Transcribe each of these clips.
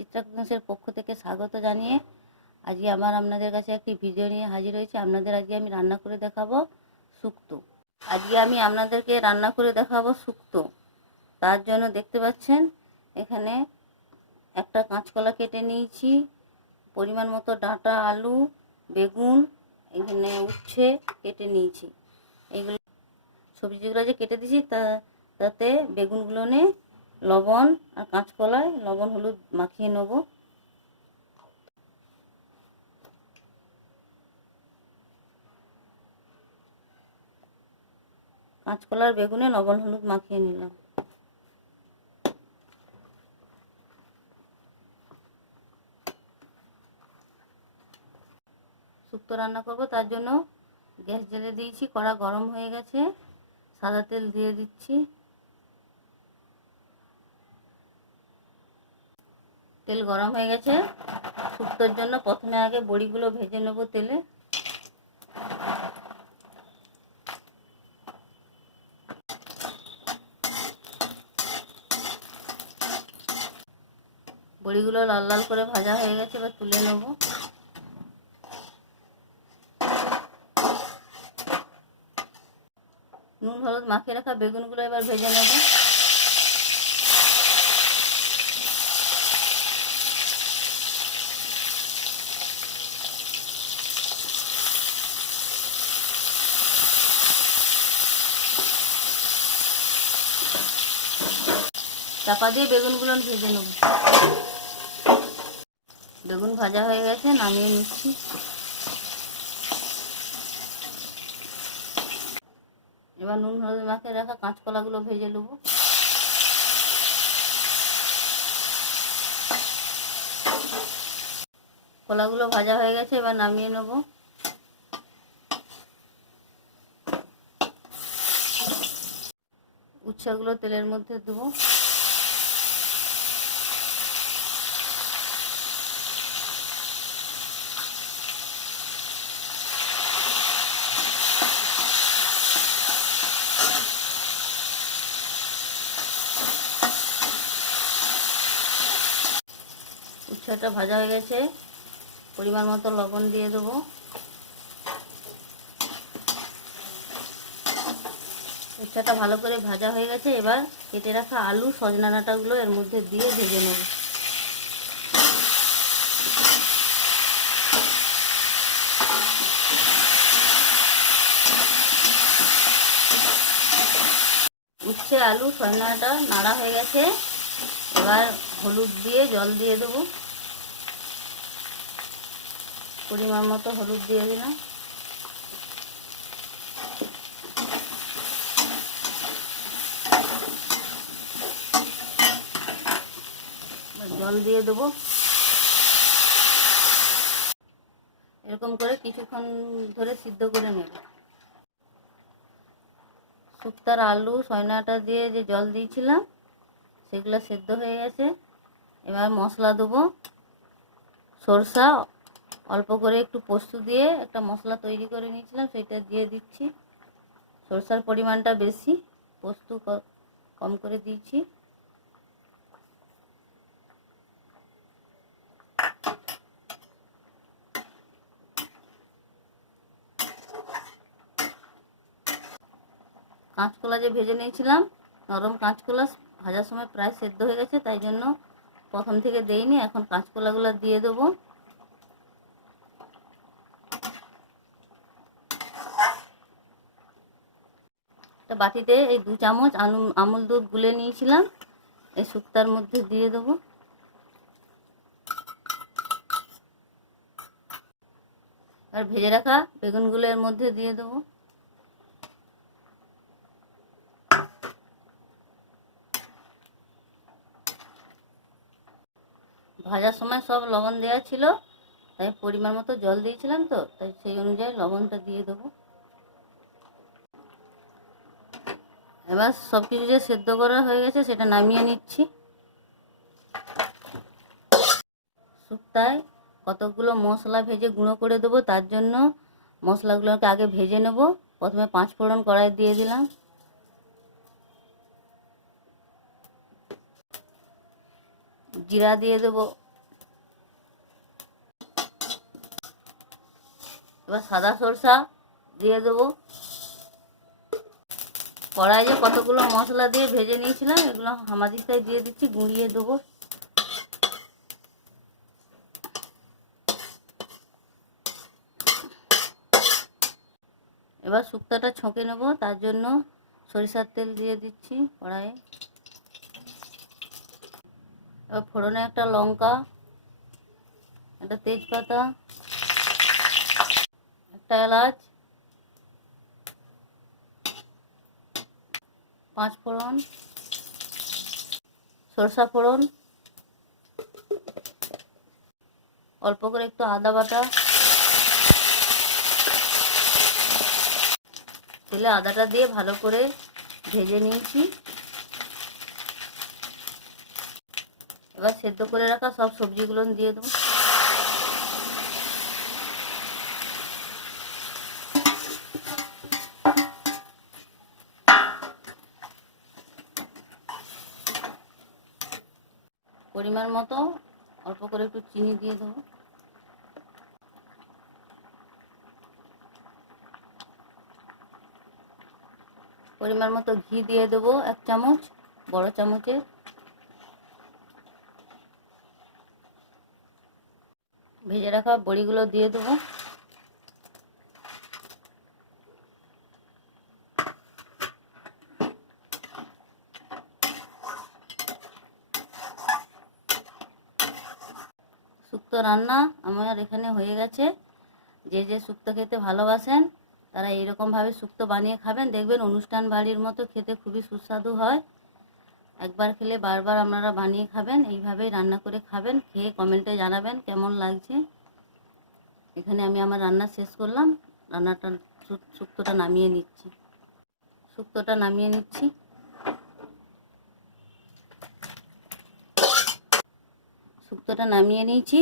চিত্রা কুকিংসের পক্ষ থেকে স্বাগত জানিয়ে আজকে আবার আপনাদের কাছে একটি ভিডিও নিয়ে হাজির হয়েছি। আপনাদের আজকে আমি রান্না করে দেখাবো শুক্তো। আজকে আমি আপনাদেরকে রান্না করে দেখাবো শুক্তো। তার জন্য দেখতে পাচ্ছেন এখানে একটা কাঁচকলা কেটে নিয়েছি, পরিমাণ মতো ডাঁটা, আলু, বেগুন, এখানে উচ্ছে কেটে নিয়েছি। এইগুলো সবজিগুলো যে কেটে দিয়েছি তাতে বেগুনগুলো নে লবণ আর কাঁচকলায় লবণ হলুদ মাখিয়ে নেব। কাঁচকলার বেগুনে লবণ হলুদ মাখিয়ে নিলাম। শুক্তো রান্না করব, তার জন্য গ্যাস জ্বেলে দিয়েছি, কড়া গরম হয়ে গেছে, সাদা তেল দিয়ে দিচ্ছি। তেল গরম হয়ে গেছে। শুক্তোর জন্য প্রথমে আগে বড়িগুলো ভেজে নেব তেলে। বড়িগুলো লাল লাল করে ভাজা হয়ে গেছে, এবার তুলে নেব। নুন হলুদ মাখিয়ে রাখা বেগুনগুলো এবার ভেজে নেব। চাপা দিয়ে বেগুনগুলো ভেজে নেব। বেগুন ভাজা হয়ে গেছে, নামিয়ে নিচ্ছি। এবার নুন হলুদ মাখিয়ে রাখা কাঁচকলাগুলো ভেজে নেব। কলাগুলো ভাজা হয়ে গেছে, এবার নামিয়ে নেব। উচ্ছেগুলো তেলের মধ্যে দেবো। উচ্ছেটা ভাজা হয়ে গেছে, পরিমাণ মতো লবণ দিয়ে দেবো। উচ্ছেটা ভালো করে ভাজা হয়ে গেছে, এবার কেটে রাখা আলু সজনা ডাঁটাগুলো এর মধ্যে দিয়ে ভেজে নেব। উচ্ছে আলু সজনা ডাঁটা নাড়া হয়ে গেছে, এবার হলুদ দিয়ে জল দিয়ে দেবো। পরিমাণ মতো হলুদ দিয়ে দিলাম। জল দিয়ে দেবো। এরকম করে কিছুক্ষণ ধরে সিদ্ধ করে নেব। শুক্তার আলু সজনা ডাঁটা দিয়ে যে জল দিয়েছিলাম সেগুলো সেদ্ধ হয়ে গেছে। এবার মশলা দেবো। সরষা অল্প করে একটু পোস্ত দিয়ে একটা মশলা তৈরি করে নিয়েছিলাম, সেটা দিয়ে দিচ্ছি। সরষার পরিমাণটা বেশি, পোস্ত কম করে দিয়েছি। কাঁচকলা যে ভেজে নিয়েছিলাম, নরম কাঁচকলা ভাজার সময় প্রায় সেদ্ধ হয়ে গেছে, তাই জন্য প্রথম থেকে দেইনি। এখন কাঁচকলাগুলো দিয়ে দেবো। একটা বাটিতে এই 2 চামচ আমুল দুধ গুলে নিয়েছিলাম, এই শুক্তার মধ্যে দিয়ে দেবো। আর ভেজে রাখা বেগুনগুলো এর মধ্যে দিয়ে দেবো। ভাজার সময় সব লবণ দেওয়া ছিল, তাই পরিমাণ মতো জল দিয়েছিলাম, তো তাই সেই অনুযায়ী লবণটা দিয়ে দেবো। এবার সব কিছু যে সেদ্ধ করা হয়ে গেছে সেটা নামিয়ে নিচ্ছি। শুক্তায় কতগুলো মশলা ভেজে গুঁড়ো করে দেবো, তার জন্য মশলাগুলোকে আগে ভেজে নেব। প্রথমে 5 ফোড়ন কড়াই দিয়ে দিলাম। জিরা দিয়ে দেবো এবার সাদা সরষা দিয়ে দেবো। কড়াই যে কতগুলো মশলা দিয়ে ভেজে নিয়েছিলাম এগুলো হামাদিস্তায় দিয়ে দিচ্ছি, গুঁড়িয়ে দেবো। এবার শুক্তোটা ছকে নেব, তার জন্য সরিষার তেল দিয়ে দিচ্ছি কড়াইয়ে। এবার ফোড়নে একটা লঙ্কা, একটা তেজপাতা, একটা এলাচ, 5 ফোড়ন, সরষা ফোড়ন, অল্প করে একটু আদা বাটা, তেলে আদাটা দিয়ে ভালো করে ভেজে নিয়েছি। এবার সেদ্ধ করে রাখা সব সবজিগুলো দিয়ে দেবো। পরিমাণ মতো অল্প করে একটু চিনি দিয়ে দেবো। পরিমাণ মতো ঘি দিয়ে দেবো 1 চামচ, বড় চামচের। ভেজে রাখা বড়িগুলো দিয়ে দেবো। শুক্তো রান্না আমার এখানে হয়ে গেছে। যে যে শুক্তো খেতে ভালোবাসেন তারা এইরকমভাবে শুক্তো বানিয়ে খাবেন, দেখবেন অনুষ্ঠান বাড়ির মতো খেতে খুবই সুস্বাদু হয়। একবার খেলে বারবার আপনারা বানিয়ে খাবেন, এইভাবেই রান্না করে খাবেন। খেয়ে কমেন্টে জানাবেন কেমন লাগছে। এখানে আমি আমার রান্না শেষ করলাম। রান্নাটা শুক্তোটা নামিয়ে নিচ্ছি। শুক্তোটা নামিয়ে নিচ্ছি। শুক্তোটা নামিয়ে নিয়েছি।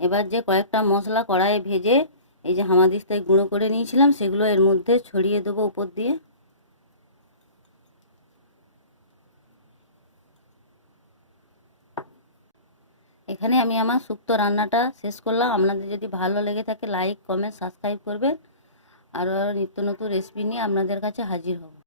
এবার যে কয়েকটা মশলা কড়াইয়ে ভেজে এই যে হামাদিস্তায় গুঁড়ো করে নিয়েছিলাম সেগুলো এর মধ্যে ছড়িয়ে দেবো উপর দিয়ে। এখানে আমি আমার শুক্তো রান্নাটা শেষ করলাম। আপনাদের যদি ভালো লেগে থাকে লাইক, কমেন্ট, সাবস্ক্রাইব করবেন। আরও নিত্য নতুন রেসিপি নিয়ে আপনাদের কাছে হাজির হব।